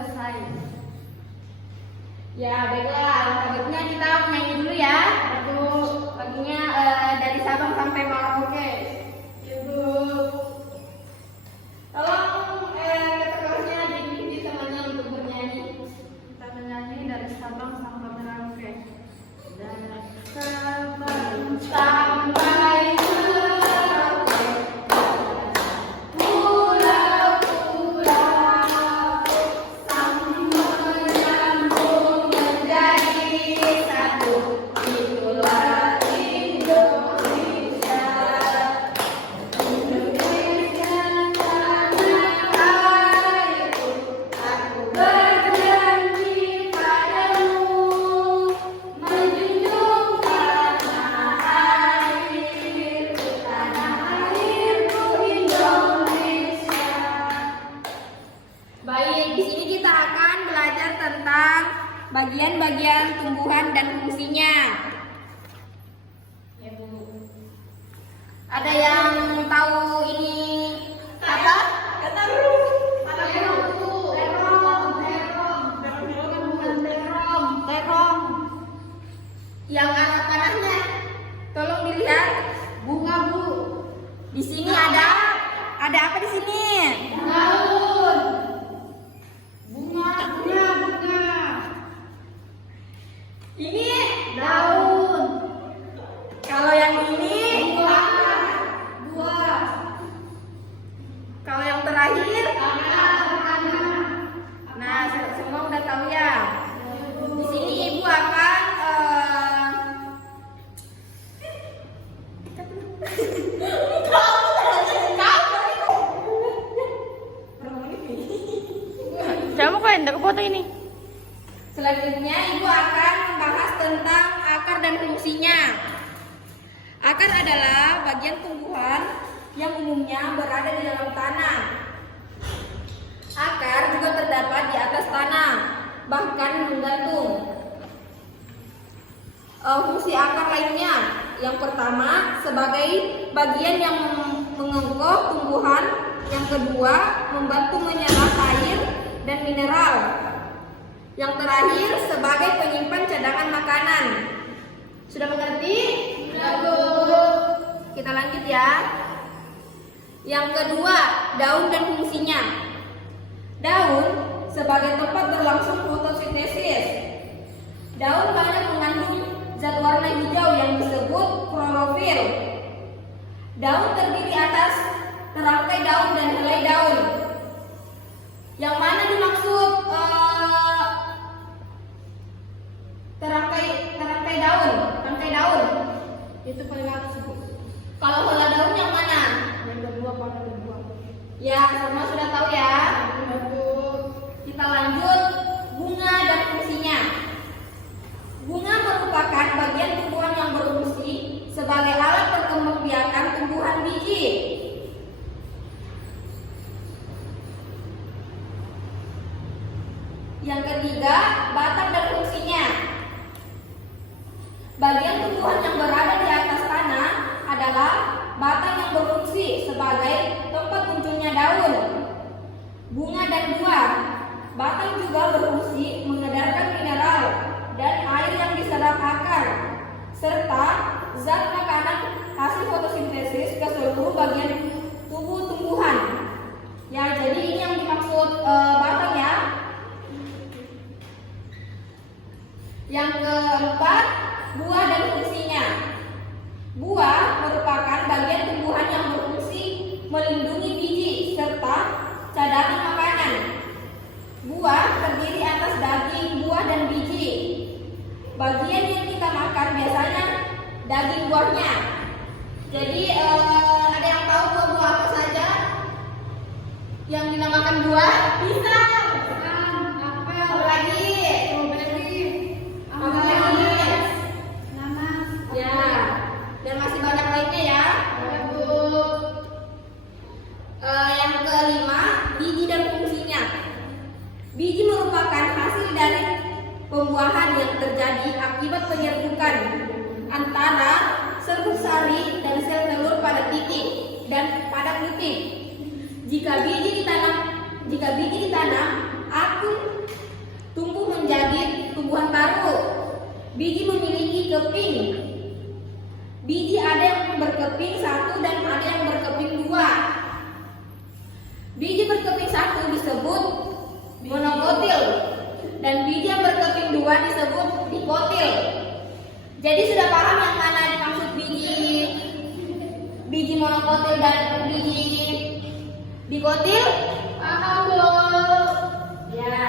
selesai. Ya, baiklah. Selanjutnya kita menyanyi dulu ya. Lagunya dari Sabang sampai Merauke. Ibu. Tolong kata-katanya diikuti semuanya untuk bernyanyi. Kita menyanyi dari Sabang sampai Merauke. Dari Sabang Sampai Merauke, pulau-pulau saling menyambung menjadi satu. Itulah Indonesia. Indonesia tanah airku, aku berjanji padamu menjunjung tanah airku Indonesia. Baik, di sini kita akan belajar tentang bagian-bagian tumbuhan dan fungsinya. Ya, Bu. Ada yang tahu ini apa? Terong. Terong. Yang arah panahnya, tolong dilihat. Bunga, Bu. Di sini ada apa di sini? Daun. Bunga. Ini Daun. kalau yang ini, Buah. kalau yang terakhir. Tanah. Nah, semua udah tahu ya. Di sini ibu akan Kamu kok hendak foto ini? selanjutnya ibu akan membahas tentang akar dan fungsinya. Akar adalah bagian tumbuhan yang umumnya berada di dalam tanah. Akar juga terdapat di atas tanah, bahkan menggantung. Fungsi akar lainnya, yang pertama sebagai bagian yang mengokoh tumbuhan, yang kedua membantu menyerap air dan mineral, yang terakhir sebagai penyimpan cadangan makanan. Sudah mengerti? Sudah, Bu. Kita lanjut ya. Yang kedua, daun dan fungsinya. Daun sebagai tempat berlangsung fotosintesis. Daun banyak mengandung zat warna hijau yang disebut klorofil. Daun terdiri atas terangkai daun dan helai daun. Yang mana dimaksud terangkai daun? Tangkai daun. Itu paling atas, Bu. Kalau helai daun yang mana? Yang kedua, pada kedua. Ya, semua sudah tahu ya. Ya, Bu. Kita lanjut bunga dan fungsinya. Bunga merupakan bagian tumbuhan yang berfungsi sebagai alat perkembangbiakan tumbuhan biji. Yang ketiga, batang dan fungsinya. Bagian tumbuhan yang berada di atas tanah adalah batang yang berfungsi sebagai tempat munculnya daun, bunga dan buah. Batang juga berfungsi mengedarkan mineral dan air yang diserap akar, serta zat makanan hasil fotosintesis ke seluruh bagian tubuh tumbuhan. Ya, jadi ini yang dimaksud batang ya. Yang keempat, buah dan fungsinya. Buah merupakan bagian tumbuhan yang berfungsi melindungi biji serta cadangan makanan. Buah terdiri atas daging, buah, dan biji. Bagian yang kita makan biasanya daging buahnya. Jadi ada yang tahu buah-buah apa saja yang dinamakan buah? Pisang, Apel. apa lagi? Strawberry. Apa lagi? Nanas. Ya, dan masih banyak lainnya ya. Ya, Bu. Yang kelima, biji dan fungsinya. Biji merupakan hasil dari pembuahan yang terjadi akibat penyerbukan antara serbuk sari dan sel telur pada titik dan pada putih. Jika biji ditanam, akun berkeping. Biji ada yang berkeping satu dan ada yang berkeping dua. Biji berkeping satu disebut monokotil dan biji yang berkeping dua disebut dikotil. Jadi sudah paham yang mana dimaksud biji monokotil dan biji dikotil? Paham, Bu. Ya.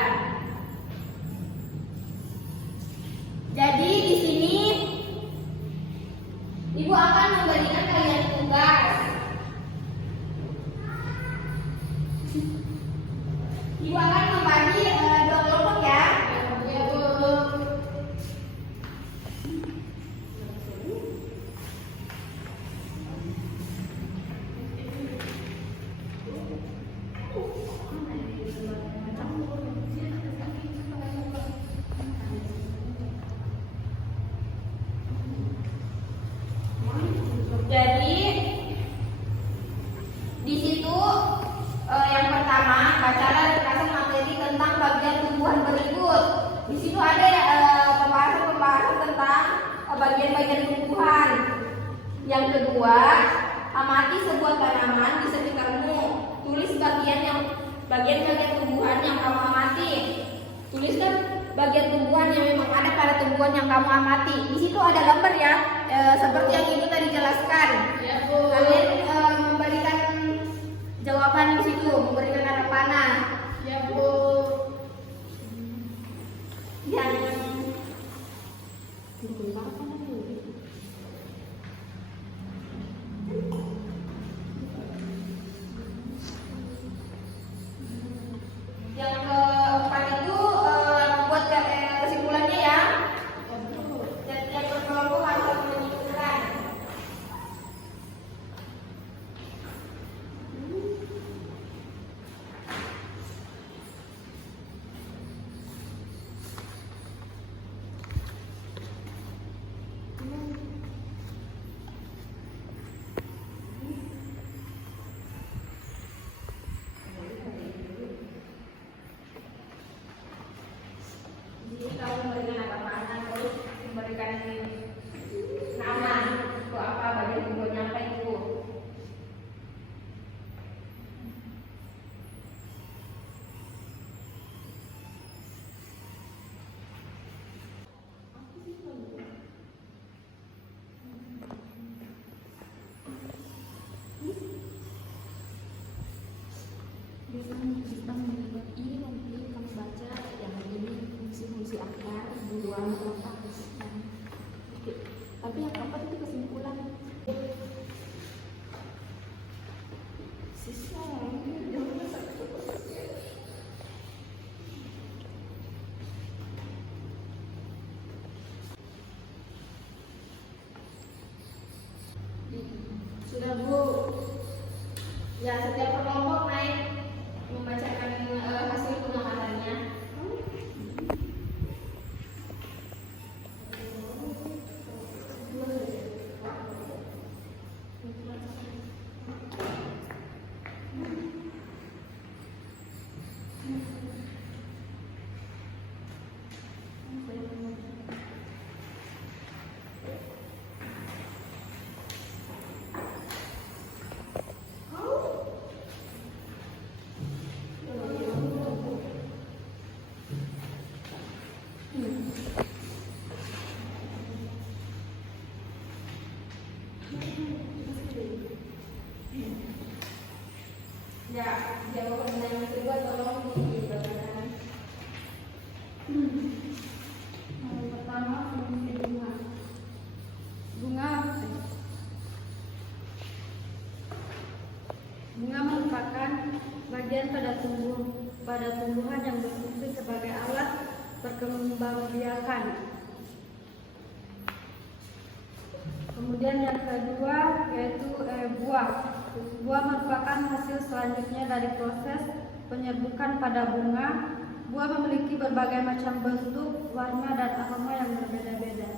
Jadi di sini Ibu akan memberikan kalian tugas. Ibu akan membagi dua kelompok ya. Ya, Bu. Jadi di situ yang pertama bacalah ringkasan materi tentang bagian tumbuhan berikut. Di situ ada pembahasan tentang bagian-bagian tumbuhan. Yang kedua, amati sebuah tanaman di sekitarmu. Tulis bagian-bagian tumbuhan yang kamu amati. Tuliskan bagian tumbuhan yang memang ada pada tumbuhan yang kamu amati. Di situ ada gambar ya, seperti yang Ibu tadi jelaskan. Ya, Bu. Kalian memberikan jawaban di situ, memberikan arah panah. Ya, Bu. Yang keempat itu buat kesimpulannya ya. Setiap berkelompok harus menyimpulkan. Jadi kamu memberikan apa mana, terus memberikan nama itu apa, bagian tumbuhnya apa itu. Kita membuat ini nanti kamu baca yang ini fungsi-fungsi akar, buah, otak, oke. Tapi yang keempat itu kesimpulan. Siswa Sudah, Bu. Ya, setiap kelompok naik membacakan hasil pengamatannya. Ya, jawaban yang kedua tolong dibacakan. Pertama, fungsi bunga. Bunga merupakan bagian pada tumbuhan yang berfungsi sebagai alat perkembangbiakan. Kemudian yang kedua yaitu buah. Buah merupakan hasil selanjutnya dari proses penyerbukan pada bunga. Buah memiliki berbagai macam bentuk, warna, dan aroma yang berbeda-beda.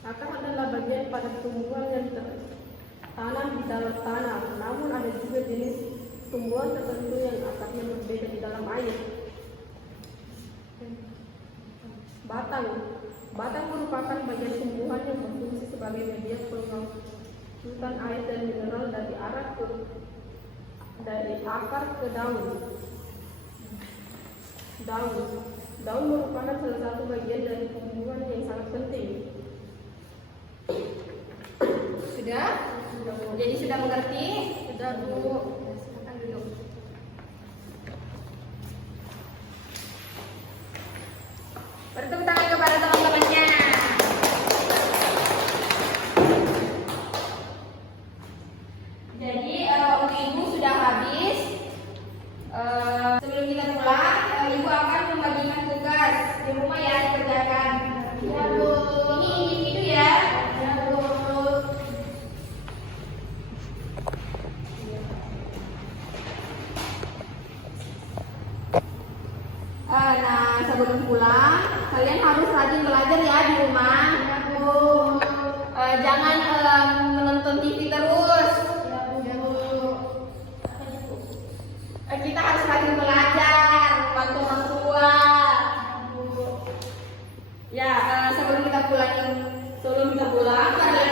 Akar adalah bagian pada tumbuhan yang tanam di dalam tanah, namun ada juga jenis tumbuhan tertentu yang akarnya berbeda di dalam air. Batang. Batang merupakan bagian tumbuhan yang berfungsi sebagai media pengangkutan air dan mineral dari akar ke daun. Daun merupakan salah satu bagian dari tumbuhan yang sangat penting. Sudah? Jadi sudah mengerti? Sudah, Bu. Silakan duduk. Bertepuk tangan kepada teman-temannya. Jadi untuk Ibu sudah habis. Sebelum kita pulang, Ibu akan membagikan tugas di rumah ya, dikerjakan. Ya Bu. Ini itu ya. Ya Bu. Nah, sebelum pulang, kalian harus rajin belajar ya di rumah. Ya Bu. Jangan menonton TV terus. Ya Bu. Ya Bu. Kita harus rajin belajar, bantu orang tua. Ya, sebelum kita pulang, kalian